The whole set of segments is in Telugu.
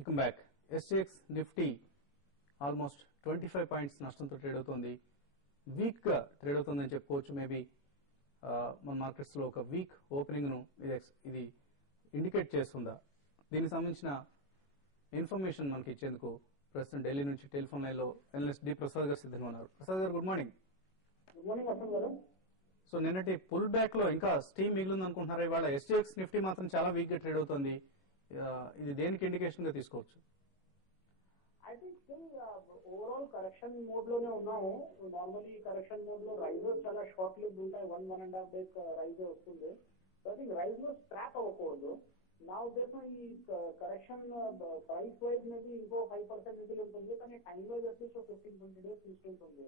Welcome back. SGX Nifty almost 25 points నష్టంతో ట్రేడ్ అవుతోంది. వీక్ గా ట్రేడ్ అవుతుందని చెప్పుకోవచ్చు. మేబీ మన మార్కెట్స్ లో ఒక వీక్ ఓపెనింగ్ ను ఇది ఇండికేట్ చేస్తుందా? దీనికి సంబంధించిన ఇన్ఫర్మేషన్ మనకి ఇచ్చేందుకు ప్రస్తుతం ఢిల్లీ నుంచి టెలిఫోన్ లైన్ లో ఎనలిస్ట్ డి ప్రసాద్ గారు సిద్ధంగా ఉన్నారు. ప్రసాద్ గారు, గుడ్ మార్నింగ్. గుడ్ మార్నింగ్ అసలు గారు. సో నిన్నటి పుల్ బ్యాక్ లో ఇంకా స్టీమ్ మిగిలింది అనుకుంటున్నారా? ఇవాళ ఎస్జీఎక్స్ నిఫ్టీ మాత్రం చాలా వీక్ గా ట్రేడ్ అవుతుంది. ఇది దేనికి ఇండికేషన్ గా తీసుకోవచ్చు? I think still overall correction mode లోనే ఉన్నాము. నార్మల్లీ కరెక్షన్ మోడ్ లో రైజెస్ చాలా షార్ట్ లివ్డ్ ఉంటాయి. 1.5 డేస్ రైజ్ వస్తుంది. సో ఐ థింక్ రైజ్ లో స్ట్రాప్ అవ్వకూడదు. నా ఉద్దేశం ఈ కరెక్షన్ ప్రైస్ వైజ్ అనేది ఇంకో 5% మిగిలి ఉంటుంది, కానీ టైం వైజ్ అట్లీస్ట్ 15-20 డేస్ తీసుకుంటుంది.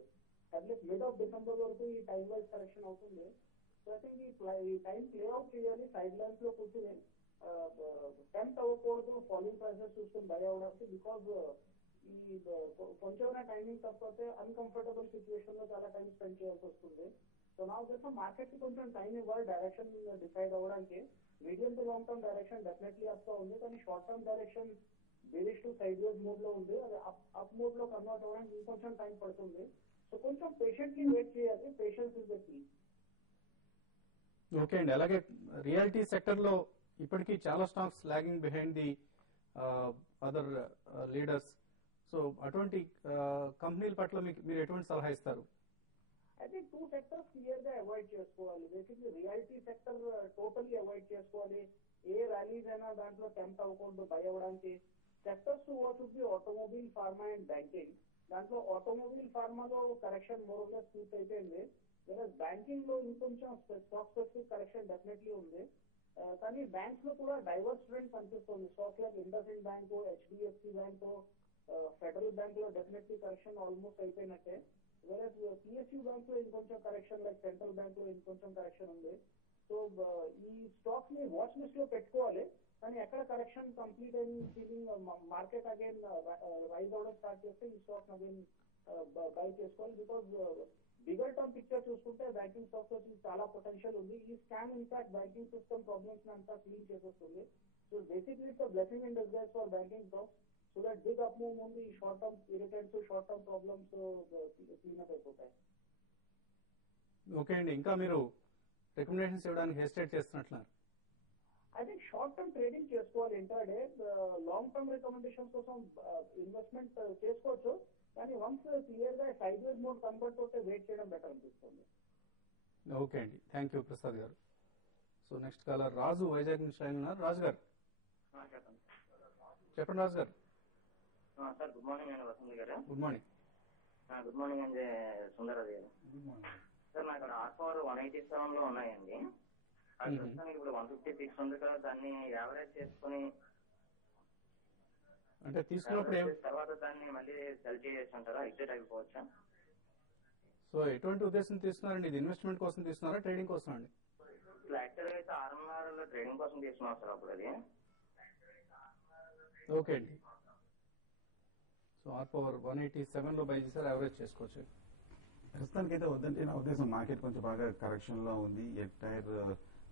అట్లీస్ట్ మిడ్ ఆఫ్ డిసెంబర్ వరకు ఈ టైం వైజ్ కరెక్షన్ అవుతుంది. సో ఐ థింక్ ఈ టైం ప్లేఅవుట్ చేయాలి. సైడ్ లైన్స్ లో కూర్చుని టెంప్ట్ అవ్వకూడదు ఫాలింగ్ ప్రైసెస్ చూసుకుని బై అవ్వడానికి. బికాజ్ ఈ కొంచెమైనా టైమింగ్ తప్పతే అన్కంఫర్టబుల్ సిచ్యువేషన్ లో చాలా టైం స్పెండ్ చేయాల్సి వస్తుంది. సో నా ఉద్దేశం మార్కెట్ కి కొంచెం టైం ఇవ్వాలి డైరెక్షన్ డిసైడ్ అవ్వడానికి. Medium to long term direction definitely వస్తూ ఉంది, కానీ short term direction bearish to sideways mode లో ఉంది. అది అప్ మోడ్ లో కన్వర్ట్ అవ్వడానికి ఇంకొంచెం టైం పడుతుంది. సో కొంచెం పేషెంట్లీ వెయిట్ చేయాలి. Patience is the key. Okay అండి. అలాగే రియాలిటీ సెక్టర్ లో ఇప్పటికీ చాలా stocks lagging behind the other leaders. So అటువంటి కంపెనీల పట్ల మీరు ఎటువంటి సలహా ఇస్తారు? అయితే 2 సెక్టర్స్ క్లియర్ గా అవాయిడ్ చేసుకోవాలి. Basically reality sector totally avoid చేసుకోవాలి. ఏ ర్యాలీస్ అయినా దాంట్లో టెంప్ట్ అవ్వకూడదు బై అవ్వడానికి. Sectors what would be automobile, pharma and banking. దాంట్లో ఆటోమొబైల్, ఫార్మాలో కరెక్షన్ మోర్ ఆర్ లెస్ పూర్తి అయిపోయింది. బ్యాంకింగ్ లో ఇంకొంచెం స్టాక్ స్పెసిఫిక్ కరెక్షన్ డెఫినెట్లీ ఉంది. కానీ బ్యాంక్స్ లో కూడా డైవర్స్ ట్రెండ్ కనిపిస్తుంది. Stock like IndusInd bank, HDFC bank, federal bank లో డెఫినెట్లీ కరెక్షన్ ఆల్మోస్ట్ అయిపోయినట్టే. వేరే పిఎస్యూ బ్యాంక్ లో ఇంకొంచెం కరెక్షన్, లైక్ సెంట్రల్ బ్యాంక్ లో ఇంకొంచెం కరెక్షన్ ఉంది. సో ఈ స్టాక్స్ ని వాచ్ లిస్ట్ లో పెట్టుకోవాలి. కానీ ఎక్కడ కరెక్షన్ కంప్లీట్ అయిన ఫీలింగ్ మార్కెట్ అగైన్ రైజ్ అవడం స్టార్ట్ చేస్తే ఈ స్టాక్ అగైన్ బై చేసుకోవాలి. బికాజ్ బిగర్ టర్మ్ పిక్చర్ చూసుకుంటే బ్యాంకింగ్ స్టాక్స్ వచ్చి చాలా పొటెన్షియల్ ఉంది. ఈ scam in fact banking system problems అంతా క్లీన్ చేసేస్తుంది. So basically it's blessing in disguise for banking stocks. So that big up move ఉంది. Short term irritants, short term problems clean up అయిపోతాయి. ఓకే అండి. ఇంకా మీరు రికమెండేషన్స్ ఇవ్వడానికి hesitate చేస్తున్నట్లున్నారు. I think short term trading చేసుకోవాలి ఇంట్రాడే. లాంగ్ టర్మ్ రికమెండేషన్స్ కోసం ఇన్వెస్ట్మెంట్ చేసుకోవచ్చు, కానీ వన్స్ క్లియర్ గా సైడ్ వేజ్ మోడ్ కన్వర్ట్ అవుతే వెయిట్ చేయడం బెటర్ అనిపిస్తుంది. ఓకే అండి. Thank you Prasad garu. So next caller Raju Vizag నుంచి లైన్ ఉన్నారు. రాజు గారు చెప్పండి. రాజు గారు. సార్ గుడ్ మార్నింగ్ అండి. వసంత్ గారు గుడ్ మార్నింగ్. గుడ్ మార్నింగ్ అండి. సుందరరాజు గారు. సార్ నాకు ఇక్కడ ఆర్ 187 లో ఉన్నాయండి. అది ప్రస్తుతానికి ఇప్పుడు 156 ఉంది కదా, దాన్ని యావరేజ్ చేసుకుని అంటే తీసుకున్నప్పుడు తర్వాత దాన్ని మళ్ళీ సెల్ చేయొచ్చు అంటారా? ఎగ్జిట్ అయిపోవచ్చా? సో ఎటువంటి ఉద్దేశం తీసుకున్నారండి? ఇది ఇన్వెస్ట్మెంట్ కోసం తీసుకున్నారా, ట్రేడింగ్ కోసం అండి? యాక్చువల్గా అయితే RMR లో ట్రేడింగ్ కోసం తీసుకున్నాం సార్ అప్పుడు అది. ఓకే అండి. సో R 187 లో బై చేశారు, యావరేజ్ చేసుకోవచ్చు. ప్రస్తుతానికి అయితే వద్దంటే నా ఉద్దేశం మార్కెట్ కొంచెం బాగా కరెక్షన్ లో ఉంది. ఎంటైర్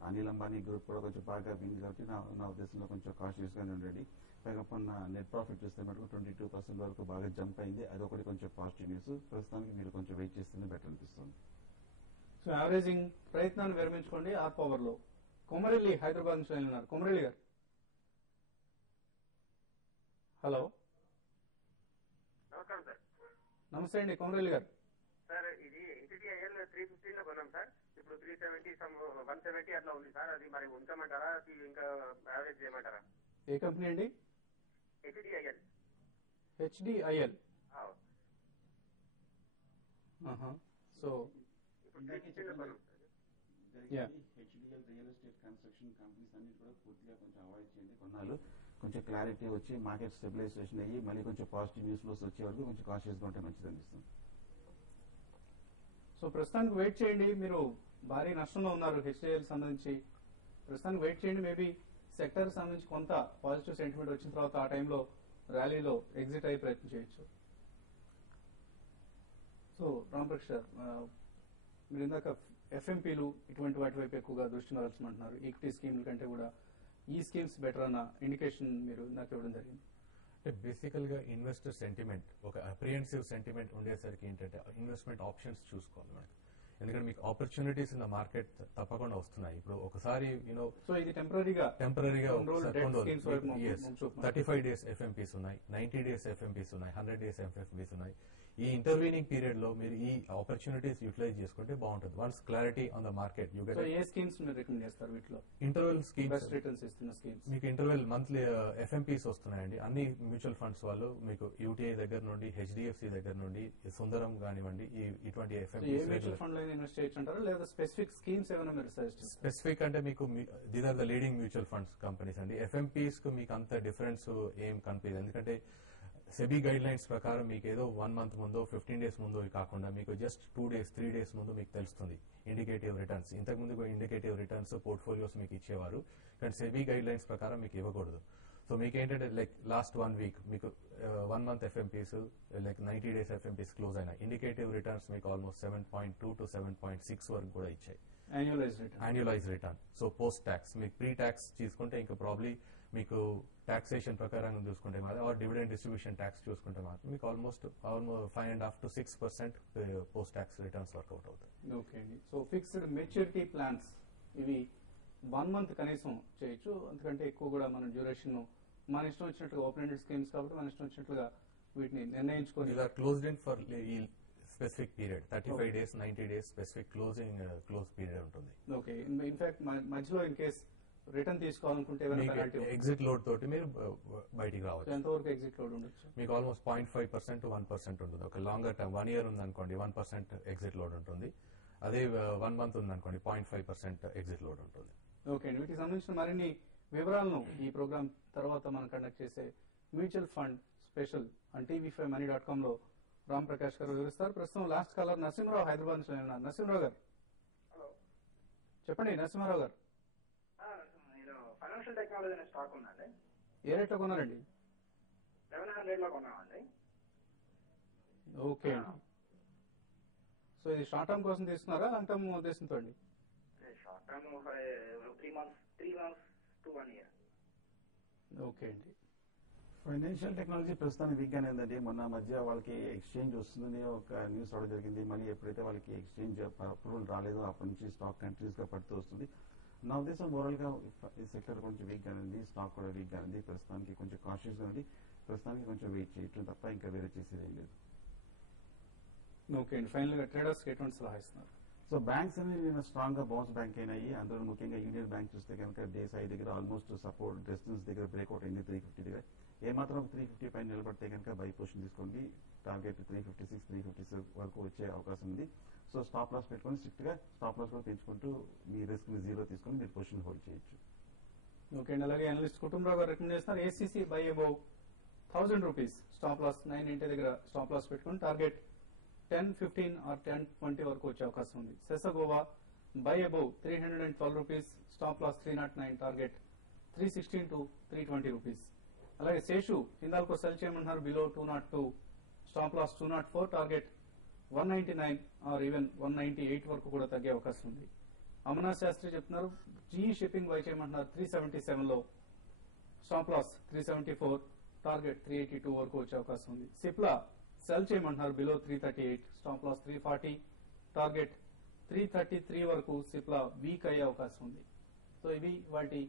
అనిల్ అంబానీ గ్రూప్ కూడా కొంచెం బాగా వింది కాబట్టి నా ఉద్దేశంలో కొంచెం కాషియస్ గానే ఉండండి. పైగా మొన్న నెట్ ప్రాఫిట్ చూస్తే మటుకు 22% వరకు బాగా జంప్ అయింది. అదొకటి కొంచెం పాజిటివ్ న్యూస్. ప్రస్తుతానికి మీరు కొంచెం వెయిట్ చేస్తేనే బెటర్ అనిపిస్తుంది. సో యావరేజింగ్ ప్రయత్నాన్ని విరమించుకోండి. ఆర్ పవర్ లో కొమరెల్లి హైదరాబాద్ నుంచి ఉన్నారు. కొమరెల్లి గారు, హలో. నమస్కారం సార్. నమస్తే అండి కొమరెల్లి గారు. సార్ ఇది HDIL 350 లో కొన్నాం సార్. ఇప్పుడు 370 170 అట్లా ఉంది సార్. అది మరి ఉంచమంటారా, ఇంకా యావరేజ్ చేయమంటారా? ఏ కంపెనీ అండి? HDIL. HDIL. So HDL real estate construction companies అన్నిటి కూడా పూర్తిగా కొంచెం అవాయిడ్ చేయండి. కొన్నాళ్ళు కొంచెం క్లారిటీ వచ్చి మార్కెట్ స్టెబిలైజేషన్ అయ్యి మళ్ళీ కొంచెం పాజిటివ్ న్యూస్ ఫ్లోస్ వచ్చే వరకు కొంచెం కాషియస్ గా ఉంటే మంచిది అనిపిస్తుంది. సో ప్రస్తుతానికి వెయిట్ చేయండి. మీరు భారీ నష్టంలో ఉన్నారు HDIL సంబంధించి. ప్రస్తుతానికి వెయిట్ చేయండి. మేబీ సెక్టర్ సంబంధించి కొంత పాజిటివ్ సెంటిమెంట్ వచ్చిన తర్వాత ఆ టైంలో ర్యాలీలో ఎగ్జిట్ అయ్యే ప్రయత్నం చేయొచ్చు. సో రామకృష్ణ, మీరు ఇందాక ఎఫ్ఎంపీలు ఇటువంటి వాటి వైపు ఎక్కువగా దృష్టి మరల్చమంటున్నారు. ఈక్విటీ స్కీమ్ల కంటే కూడా ఈ స్కీమ్స్ బెటర్ అన్న ఇండికేషన్ మీరు ఇందాక ఇవ్వడం జరిగింది. అంటే బేసికల్ గా ఇన్వెస్టర్ సెంటిమెంట్ ఒక అప్రిహెన్సివ్ సెంటిమెంట్ ఉండేసరికి ఏంటంటే ఇన్వెస్ట్మెంట్ ఆప్షన్స్ చూసుకోవాలి మనకి. ఎందుకంటే మీకు ఆపర్చునిటీస్ ఇన్ ద మార్కెట్ తప్పకుండా వస్తున్నాయి. ఇప్పుడు ఒకసారి సో ఇది టెంపరీగా 35 days FMPs ఉన్నాయి, 90 days FMPs ఉన్నాయి, 100 days FMPs ఉన్నాయి. ఈ ఇంటర్వీనింగ్ పీరియడ్ లో మీరు ఈ ఆపర్చునిటీస్ యూటిలైజ్ చేసుకుంటే బాగుంటుంది. Once clarity on the market you get. A schemes మీరు రికమెండ్ చేస్తారు వీటిలో? ఇంటర్వెల్ స్కీమ్స్, బెస్ట్ రిటర్న్స్ ఇస్తున్న స్కీమ్స్ మీకు ఇంటర్వెల్ మంత్లీ FMPs వస్తున్నాయండి. అన్ని మ్యూచువల్ ఫండ్స్ వాళ్ళు మీకు UTI దగ్గర నుండి, HDFC దగ్గర నుండి, సుందరం కానివ్వండి, ఇటువంటి ఏ మ్యూచువల్ ఫండ్ లో ఇన్వెస్ట్ చేయొచ్చు అంటారా, లేదా స్పెసిఫిక్ స్కీమ్స్ ఏమైనా మీరు సజెస్ట్ చేస్తారు? స్పెసిఫిక్ అంటే మీకు these are the leading mutual funds companies అండి. FMPs కు మీకు అంత డిఫరెన్స్ ఏం కనిపించదు. ఎందుకంటే సెబీ గైడ్ లైన్స్ ప్రకారం మీకు ఏదో 1 month ముందో 15 days ముందో కాకుండా మీకు జస్ట్ 2 days 3 days ముందు మీకు తెలుస్తుంది ఇండికేటివ్ రిటర్న్స్. ఇంతకుముందు ఇండికేటివ్ రిటర్న్స్ పోర్ట్ఫోలియోస్ మీకు ఇచ్చేవారు, కానీ సెబీ గైడ్ లైన్స్ ప్రకారం మీకు ఇవ్వకూడదు. సో మీకు ఏంటంటే లైక్ లాస్ట్ 1 week మీకు 1 month FMPs like 90 days FMPs close అయినా ఇండికేటివ్ రిటర్న్స్ మీకు ఆల్మోస్ట్ 7.2 to 7.6 వరకు కూడా ఇచ్చాయి annualised return. So post tax మీకు ప్రీ ట్యాక్స్ తీసుకుంటే ఇంకా ప్రాబ్లీ మీకు టాక్సేషన్ ప్రకారం చూసుకుంటే మాత్రం ఆర్ డివిడెండ్ డిస్ట్రిబ్యూషన్ ట్యాక్స్ చూసుకుంటే మాత్రం మీకు almost 5.5 to 6% post tax returns work out అవుతాయి. ఓకే అండి. సో ఫిక్స్డ్ మెచ్యూరిటీ ప్లాన్స్ ఇవి 1 month కనీసం చేయొచ్చు, అంతకంటే ఎక్కువ కూడా మన డ్యూరేషన్ మన ఇష్టం వచ్చినట్లుగా ఓపెన్ ఎండెడ్ స్కీమ్స్ కాబట్టి మన ఇష్టం వచ్చినట్లుగా వీటిని నిర్ణయించుకొని ఇలా closed in for specific period 35 days 90 days specific close period ఉంటుంది. ఓకే. ఇన్ఫాక్ట్ మధ్యలో ఇన్ కేస్ రిటర్న్ తీసుకోవాలనుకుంటే ఎగ్జిట్ లోడ్ తోటి మీరు బయటికి రావచ్చు. ఎంతవరకు ఎగ్జిట్ లోడ్ ఉండొచ్చు? మీకు ఆల్మోస్ట్ 0.5% to 1% ఉంటుంది. ఒక లాంగర్ టర్మ్ 1 year ఉందనుకోండి 1% ఎగ్జిట్ లోడ్ ఉంటుంది. అదే 1 month ఉందనుకోండి 0.5% ఎగ్జిట్ లోడ్ ఉంటుంది. ఓకే అండి. వీటికి సంబంధించిన మరిన్ని వివరాలను ఈ ప్రోగ్రామ్ తర్వాత మనం కండక్ట్ చేసే mutual fund special and TV5money.com లో రామ్ ప్రకాష్ గారు వివరిస్తారు. ప్రస్తుతం లాస్ట్ కాలర్ నరసింహరావు హైదరాబాద్ నుంచి ఉన్నారు. నరసింహరావు గారు చెప్పండి. నరసింహరావు గారు ఫైనాన్షియల్ టెక్నాలజీ అనే స్టాక్ ఉందండి. ఏ రేట్లో కొన్నారండి? 1100 లో కొన్నామండి. ఓకే అండి. సో ఇది షార్ట్ టర్మ్ కోసం తీసుకున్నారా, లాంగ్ టర్మ్ ఉద్దేశంతో అండి? Short term 3 months to 1 year. Okay అండి. ఫైనాన్షియల్ టెక్నాలజీ ప్రస్తుతానికి వీక్ గానే ఉందండి. మొన్న మధ్య వాళ్ళకి ఎక్స్చేంజ్ వస్తుందని ఒక న్యూస్ రావడం జరిగింది. మళ్ళీ ఎప్పుడైతే వాళ్ళకి ఎక్స్చేంజ్ అప్రూవల్ రాలేదో అప్పటి నుంచి స్టాక్ కంటిన్యూస్ గా పడుతూ వస్తుంది. నా ఉద్దేశం ఓవరాల్ గా ఈ సెక్టర్ కొంచెం వీక్ గానే ఉంది, స్టాక్ కూడా వీక్ గానే ఉంది. ప్రస్తుతానికి కొంచెం కాషియస్ గా ఉంది. ప్రస్తుతానికి కొంచెం వెయిట్ చేయటం తప్ప ఇంకా వేరే చేసేది ఏం లేదు. ఓకే అండి. ఫైనల్ గా ట్రేడర్స్ ఎటువంటి సలహా ఇస్తున్నారు? సో బ్యాంక్స్ అనేవి నేను స్ట్రాంగ్ గా బౌన్స్ బ్యాంక్ అయినాయి. అందులో ముఖ్యంగా యూనియన్ బ్యాంక్ చూస్తే కనుక డేస్ ఐ దగ్గర ఆల్మోస్ట్ సపోర్ట్ డిస్టెన్స్ దగ్గర బ్రేక్అవుట్ అయింది 350 దగ్గర. ఏమాత్రం 350 పైన నిలబడితే కనుక బై పొజిషన్ తీసుకోండి. టార్గెట్ 356 357 వరకు వచ్చే అవకాశం ఉంది. సో స్టాప్ లాస్ పెట్టుకొని స్ట్రిక్ట్ గా స్టాప్ లాస్ కూడా పెంచుకుంటూ మీ రిస్క్ ని 0 తీసుకొని మీరు పొజిషన్ హోల్డ్ చేయొచ్చు. ఓకే అండి. అలాగే అనలిస్ట్ కుటుంబరావు గారు రికమెండ్ చేస్తున్నారు ACC buy above 1000 rupees, stop loss 980 దగ్గర స్టాప్ లాస్ పెట్టుకుని టార్గెట్ 1015 or 1020 వరకు వచ్చే అవకాశం ఉంది. Sesa Goa buy above 312 rupees, stop loss 309, target 316 to 320 rupees. అలాగే శేషు హిందాల్కో సెల్ చేయమంటున్నారు below 202, stop loss 204, target 199 or even 198 వరకు కూడా తగ్గే అవకాశం ఉంది. అమర్నాథ్ శాస్త్రి చెప్తున్నారు GE షిప్పింగ్ బై చేయమంటున్నారు 377 లో, స్టాప్ లాస్ 374, టార్గెట్ 382 వరకు వచ్చే అవకాశం ఉంది. సిప్లా సెల్ చేయమంటున్నారు బిలో 338, స్టాప్ లాస్ 340, టార్గెట్ 333 వరకు సిప్లా వీక్ అయ్యే అవకాశం ఉంది. సో ఇవి వాటి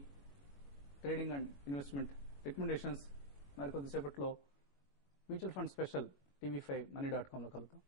ట్రేడింగ్ అండ్ ఇన్వెస్ట్మెంట్ రికమెండేషన్స్. మరి కొద్దిసేపట్లో మ్యూచువల్ ఫండ్ స్పెషల్ TV5money.com లో కలుద్దాం.